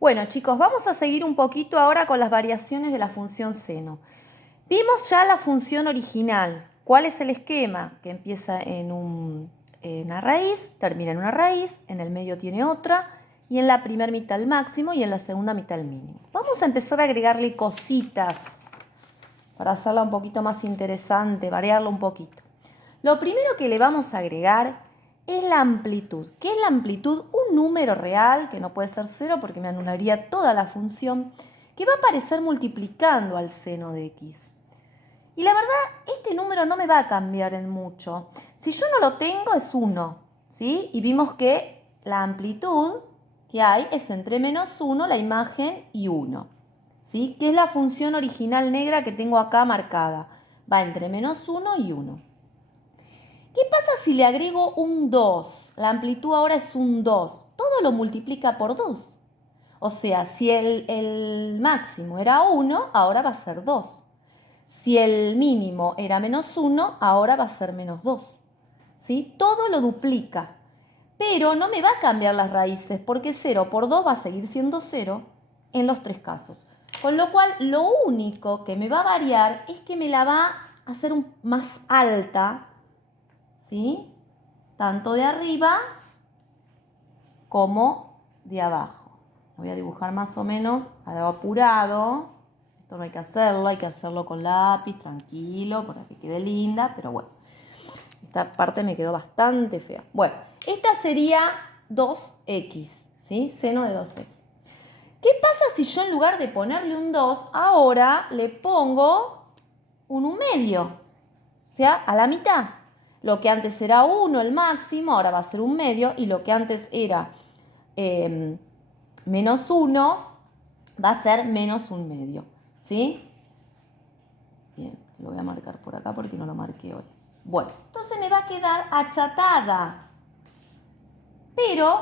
Bueno, chicos, vamos a seguir un poquito ahora con las variaciones de la función seno. Vimos ya la función original. ¿Cuál es el esquema? Que empieza en una raíz, termina en una raíz, en el medio tiene otra, y en la primera mitad el máximo y en la segunda mitad el mínimo. Vamos a empezar a agregarle cositas para hacerla un poquito más interesante, variarla un poquito. Lo primero que le vamos a agregar es la amplitud. ¿Qué es la amplitud? Un número real, que no puede ser 0 porque me anularía toda la función, que va a aparecer multiplicando al seno de x. Y la verdad, este número no me va a cambiar en mucho. Si yo no lo tengo, es 1, ¿sí? Y vimos que la amplitud que hay es entre -1, la imagen, y 1, ¿sí? Que es la función original negra que tengo acá marcada. Va entre -1 y 1. ¿Qué pasa si le agrego un 2? La amplitud ahora es un 2. Todo lo multiplica por 2. O sea, si el máximo era 1, ahora va a ser 2. Si el mínimo era -1, ahora va a ser -2. ¿Sí? Todo lo duplica. Pero no me va a cambiar las raíces porque 0 por 2 va a seguir siendo 0 en los tres casos. Con lo cual, lo único que me va a variar es que me la va a hacer más alta, ¿sí? Tanto de arriba como de abajo. Voy a dibujar más o menos algo apurado. Esto no hay que hacerlo con lápiz, tranquilo, para que quede linda, pero bueno. Esta parte me quedó bastante fea. Bueno, esta sería 2x, ¿sí? Seno de 2x. ¿Qué pasa si yo en lugar de ponerle un 2, ahora le pongo un 1/2? O sea, a la mitad. Lo que antes era 1, el máximo, ahora va a ser 1/2. Y lo que antes era -1, va a ser -1/2. ¿Sí? Bien, lo voy a marcar por acá porque no lo marqué hoy. Bueno, entonces me va a quedar achatada. Pero,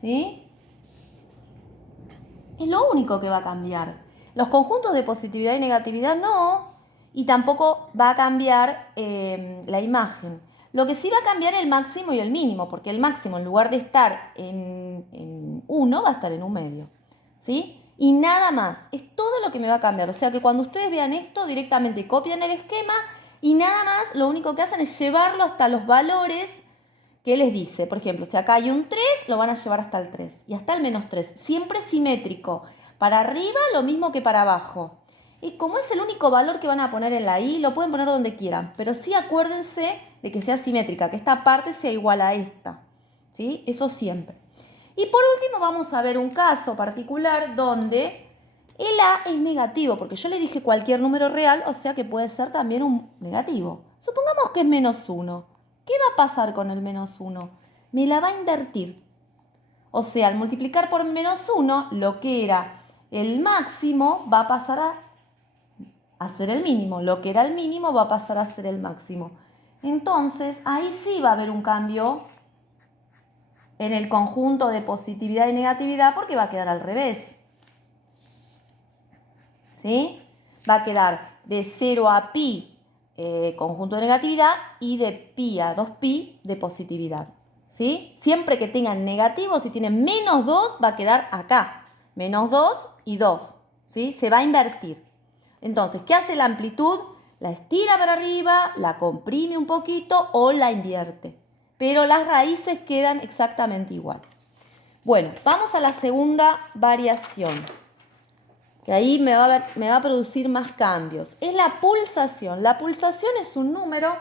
¿sí? Es lo único que va a cambiar. Los conjuntos de positividad y negatividad no, y tampoco va a cambiar la imagen. Lo que sí va a cambiar es el máximo y el mínimo, porque el máximo en lugar de estar en 1 va a estar en 1/2. ¿Sí? Y nada más, es todo lo que me va a cambiar. O sea que cuando ustedes vean esto, directamente copian el esquema y nada más lo único que hacen es llevarlo hasta los valores que les dice. Por ejemplo, si acá hay un 3, lo van a llevar hasta el 3 y hasta el -3. Siempre simétrico. Para arriba lo mismo que para abajo. Y como es el único valor que van a poner en la i, lo pueden poner donde quieran. Pero sí acuérdense de que sea simétrica, que esta parte sea igual a esta. ¿Sí? Eso siempre. Y por último vamos a ver un caso particular donde el a es negativo, porque yo le dije cualquier número real, o sea que puede ser también un negativo. Supongamos que es -1. ¿Qué va a pasar con el -1? Me la va a invertir. O sea, al multiplicar por -1, lo que era el máximo va a pasar a ser el mínimo. Lo que era el mínimo va a pasar a ser el máximo. Entonces, ahí sí va a haber un cambio en el conjunto de positividad y negatividad porque va a quedar al revés. ¿Sí? Va a quedar de 0 a pi conjunto de negatividad y de pi a 2pi de positividad. ¿Sí? Siempre que tengan negativo, si tienen -2, va a quedar acá. -2 y 2. ¿Sí? Se va a invertir. Entonces, ¿qué hace la amplitud? La estira para arriba, la comprime un poquito o la invierte. Pero las raíces quedan exactamente igual. Bueno, vamos a la segunda variación, que ahí me va a producir más cambios. Es la pulsación. La pulsación es un número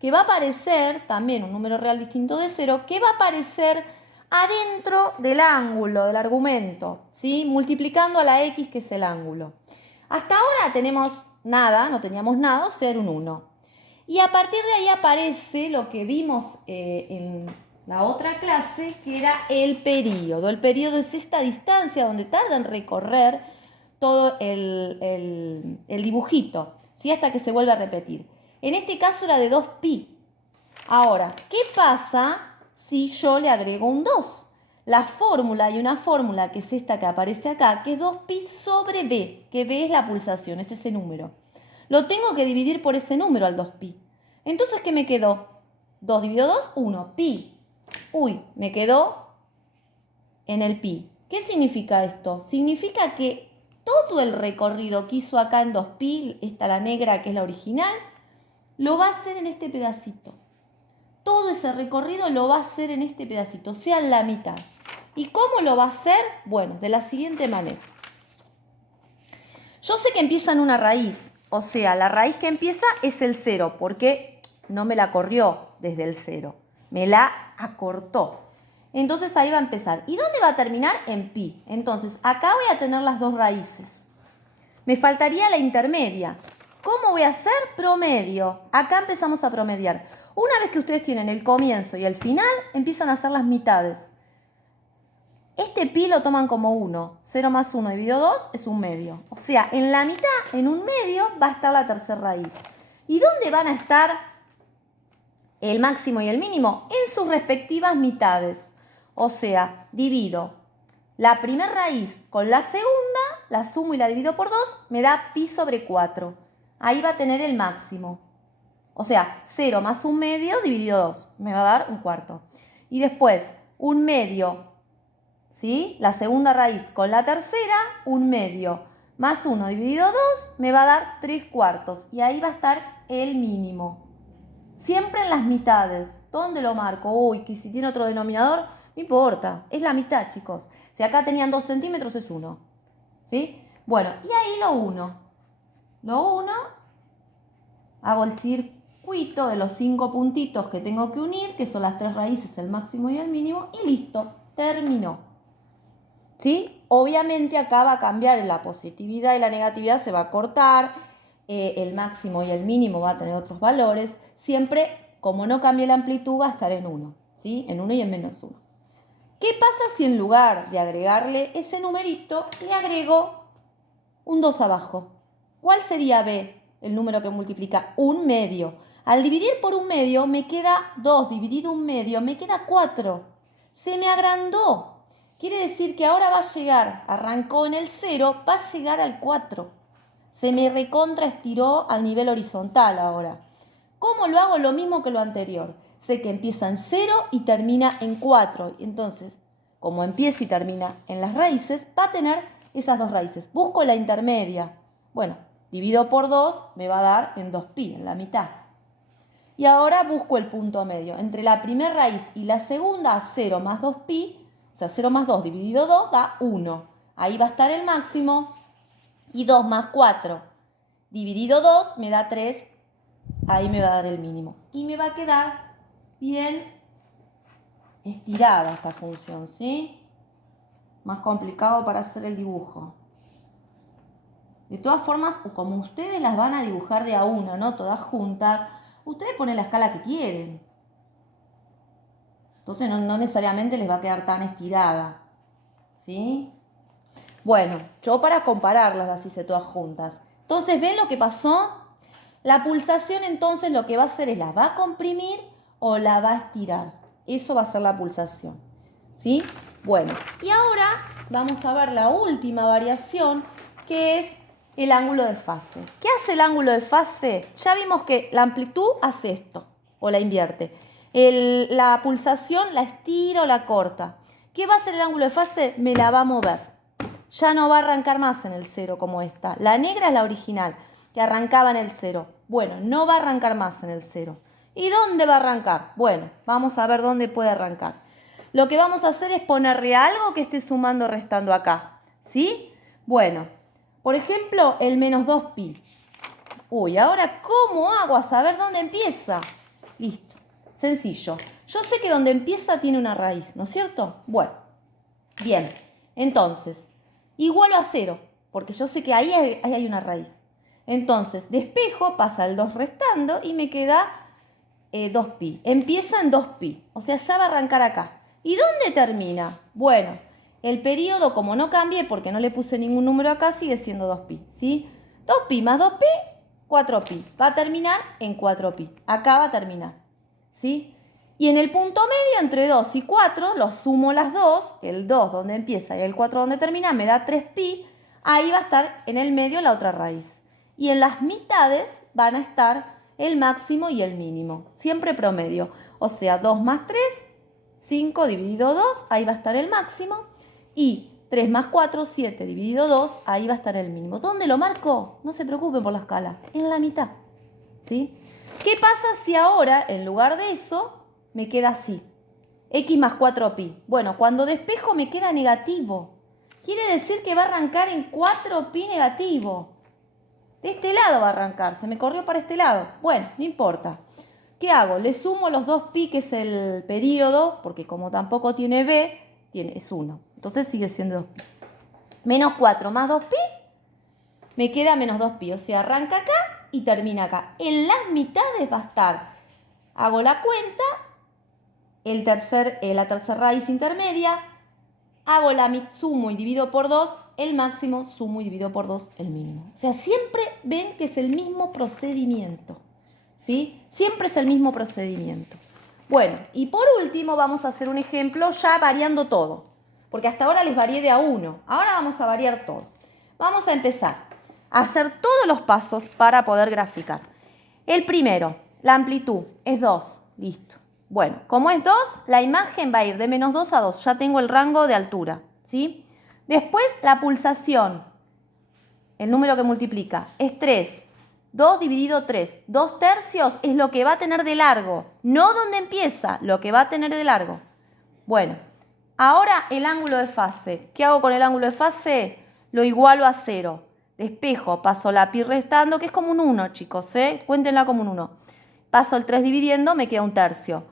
que va a aparecer, también un número real distinto de 0, que va a aparecer adentro del ángulo, del argumento, ¿sí? Multiplicando a la x, que es el ángulo. Hasta ahora tenemos nada, no teníamos nada, o sea, era un 1. Y a partir de ahí aparece lo que vimos en la otra clase, que era el período. El período es esta distancia donde tarda en recorrer todo el dibujito, ¿sí? Hasta que se vuelve a repetir. En este caso era de 2pi. Ahora, ¿qué pasa si yo le agrego un 2? La fórmula, hay una fórmula que es esta que aparece acá, que es 2pi sobre b, que b es la pulsación, es ese número. Lo tengo que dividir por ese número al 2pi. Entonces, ¿qué me quedó? 2 dividido 2, 1. Pi. Uy, me quedó en el pi. ¿Qué significa esto? Significa que todo el recorrido que hizo acá en 2pi, esta la negra que es la original, lo va a hacer en este pedacito. Todo ese recorrido lo va a hacer en este pedacito, o sea, en la mitad. ¿Y cómo lo va a hacer? Bueno, de la siguiente manera. Yo sé que empieza en una raíz, o sea, la raíz que empieza es el 0, porque no me la corrió desde el 0, me la acortó. Entonces ahí va a empezar. ¿Y dónde va a terminar? En pi. Entonces acá voy a tener las dos raíces. Me faltaría la intermedia. ¿Cómo voy a hacer? Promedio. Acá empezamos a promediar. Una vez que ustedes tienen el comienzo y el final, empiezan a hacer las mitades. Este pi lo toman como 1. 0 más 1 dividido 2 es un medio. O sea, en la mitad, en un medio, va a estar la tercera raíz. ¿Y dónde van a estar el máximo y el mínimo? En sus respectivas mitades. O sea, divido la primera raíz con la segunda, la sumo y la divido por 2, me da pi sobre 4. Ahí va a tener el máximo. O sea, 0 más un medio dividido 2, me va a dar un cuarto. Y después, un medio, ¿sí? La segunda raíz con la tercera, un medio, más 1 dividido 2, me va a dar 3 cuartos. Y ahí va a estar el mínimo. Siempre en las mitades. ¿Dónde lo marco? Uy, que si tiene otro denominador, no importa. Es la mitad, chicos. Si acá tenían 2 centímetros, es 1. ¿Sí? Bueno, y ahí lo uno. Lo uno. Hago el circuito de los 5 puntitos que tengo que unir, que son las 3 raíces, el máximo y el mínimo. Y listo. Terminó. ¿Sí? Obviamente acá va a cambiar la positividad y la negatividad, se va a cortar. El máximo y el mínimo va a tener otros valores. Siempre, como no cambie la amplitud, va a estar en 1, ¿sí? En 1 y en menos 1. ¿Qué pasa si en lugar de agregarle ese numerito, le agrego un 2 abajo? ¿Cuál sería B, el número que multiplica? Un medio. Al dividir por un medio, me queda 2 dividido un medio, me queda 4. Se me agrandó. Quiere decir que ahora va a llegar, arrancó en el 0, va a llegar al 4. Se me recontra estiró al nivel horizontal ahora. ¿Cómo lo hago? Lo mismo que lo anterior. Sé que empieza en 0 y termina en 4. Entonces, como empieza y termina en las raíces, va a tener esas dos raíces. Busco la intermedia. Bueno, divido por 2, me va a dar en 2pi, en la mitad. Y ahora busco el punto medio. Entre la primera raíz y la segunda, 0 más 2pi, o sea, 0 más 2 dividido 2 da 1. Ahí va a estar el máximo. Y 2 más 4 dividido 2 me da 3. Ahí me va a dar el mínimo. Y me va a quedar bien estirada esta función, ¿sí? Más complicado para hacer el dibujo. De todas formas, como ustedes las van a dibujar de a una, ¿no? Todas juntas, ustedes ponen la escala que quieren. Entonces no necesariamente les va a quedar tan estirada, ¿sí? Bueno, yo para compararlas las hice todas juntas. Entonces, ¿ven lo que pasó? La pulsación entonces lo que va a hacer es la va a comprimir o la va a estirar. Eso va a ser la pulsación, ¿sí? Bueno, y ahora vamos a ver la última variación, que es el ángulo de fase. ¿Qué hace el ángulo de fase? Ya vimos que la amplitud hace esto, o la invierte. La pulsación la estira o la corta. ¿Qué va a hacer el ángulo de fase? Me la va a mover. Ya no va a arrancar más en el 0 como esta. La negra es la original, que arrancaba en el 0. Bueno, no va a arrancar más en el 0. ¿Y dónde va a arrancar? Bueno, vamos a ver dónde puede arrancar. Lo que vamos a hacer es ponerle algo que esté sumando o restando acá, ¿sí? Bueno, por ejemplo, el menos 2pi. Uy, ahora, ¿cómo hago a saber dónde empieza? Listo, sencillo. Yo sé que donde empieza tiene una raíz, ¿no es cierto? Bueno, bien, entonces, igualo a 0, porque yo sé que ahí hay una raíz. Entonces, despejo, pasa el 2 restando y me queda 2pi. Empieza en 2pi, o sea, ya va a arrancar acá. ¿Y dónde termina? Bueno, el periodo, como no cambié porque no le puse ningún número acá, sigue siendo 2pi, ¿sí? 2pi más 2pi, 4pi. Va a terminar en 4pi. Acá va a terminar, ¿sí? Y en el punto medio, entre 2 y 4, lo sumo las dos, el 2 donde empieza y el 4 donde termina, me da 3pi. Ahí va a estar en el medio la otra raíz. Y en las mitades van a estar el máximo y el mínimo. Siempre promedio. O sea, 2 más 3, 5 dividido 2, ahí va a estar el máximo. Y 3 más 4, 7 dividido 2, ahí va a estar el mínimo. ¿Dónde lo marco? No se preocupen por la escala, en la mitad. ¿Sí? ¿Qué pasa si ahora, en lugar de eso, me queda así? X más 4pi. Bueno, cuando despejo me queda negativo. Quiere decir que va a arrancar en 4pi negativo. De este lado va a arrancar, se me corrió para este lado. Bueno, no importa. ¿Qué hago? Le sumo los 2pi, que es el periodo, porque como tampoco tiene b, es 1. Entonces sigue siendo 2pi. Menos 4 más 2pi, me queda menos 2pi. O sea, arranca acá y termina acá. En las mitades va a estar, hago la cuenta, la tercera raíz intermedia, hago sumo y divido por 2, el máximo, sumo y divido por 2, el mínimo. O sea, siempre ven que es el mismo procedimiento. ¿Sí? Siempre es el mismo procedimiento. Bueno, y por último vamos a hacer un ejemplo ya variando todo. Porque hasta ahora les varié de a 1. Ahora vamos a variar todo. Vamos a empezar a hacer todos los pasos para poder graficar. El primero, la amplitud es 2. Listo. Bueno, como es 2, la imagen va a ir de menos 2 a 2. Ya tengo el rango de altura. ¿Sí? Después, la pulsación, el número que multiplica, es 3. 2 dividido 3. 2 tercios es lo que va a tener de largo. No donde empieza, lo que va a tener de largo. Bueno, ahora el ángulo de fase. ¿Qué hago con el ángulo de fase? Lo igualo a 0. Despejo, paso la pi restando, que es como un 1, chicos, ¿eh? Cuéntenla como un 1. Paso el 3 dividiendo, me queda un tercio.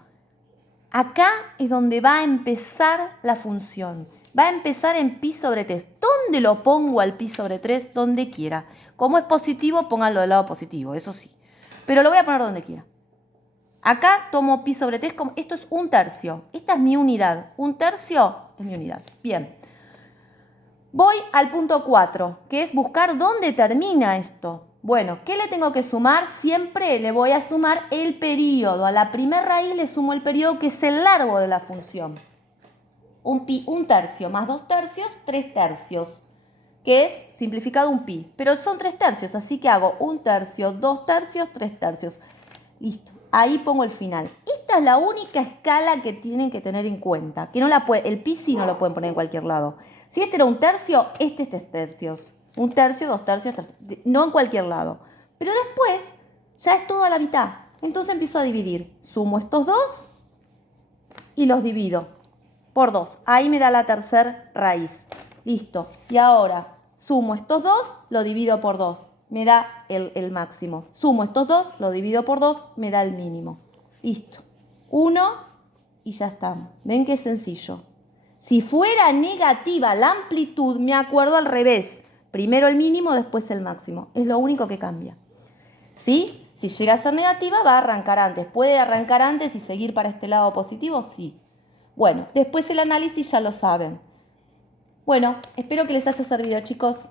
Acá es donde va a empezar la función. Va a empezar en pi sobre 3. ¿Dónde lo pongo al pi sobre 3? Donde quiera. Como es positivo, pónganlo del lado positivo, eso sí. Pero lo voy a poner donde quiera. Acá tomo pi sobre 3, esto es un tercio. Esta es mi unidad. Un tercio es mi unidad. Bien. Voy al punto 4, que es buscar dónde termina esto. Bueno, ¿qué le tengo que sumar? Siempre le voy a sumar el periodo. A la primera raíz le sumo el periodo, que es el largo de la función. Un tercio más 2 tercios, 3 tercios. Que es simplificado un pi. Pero son 3 tercios, así que hago 1 tercio, 2 tercios, 3 tercios. Listo. Ahí pongo el final. Esta es la única escala que tienen que tener en cuenta. Que el pi sí no lo pueden poner en cualquier lado. Si este era un tercio, este es 3 tercios. 1 tercio, 2 tercios, 3 tercios. No en cualquier lado. Pero después ya es todo a la mitad. Entonces empiezo a dividir. Sumo estos dos y los divido por 2. Ahí me da la tercera raíz. Listo. Y ahora sumo estos dos, lo divido por 2. Me da el máximo. Sumo estos dos, lo divido por 2, me da el mínimo. Listo. 1 y ya estamos. ¿Ven qué sencillo? Si fuera negativa la amplitud, me acuerdo al revés. Primero el mínimo, después el máximo. Es lo único que cambia. ¿Sí? Si llega a ser negativa, va a arrancar antes. ¿Puede arrancar antes y seguir para este lado positivo? Sí. Bueno, después el análisis ya lo saben. Bueno, espero que les haya servido, chicos.